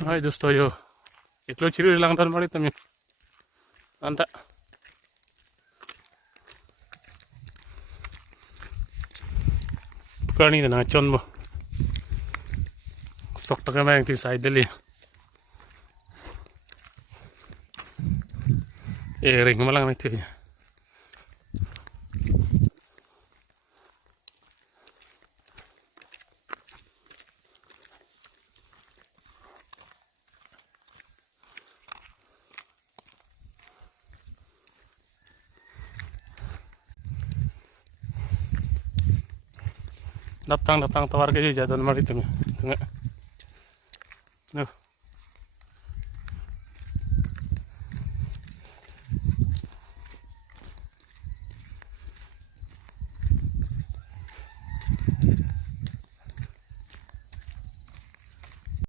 Hai dosto yo, iklo ciri lang dan mali tami. Anta. Kani na chon mo. Sok ta kama yang ti side dali. Ring mo lang na ti. Dapang tawar ke jadon mali tami. Tengah. No.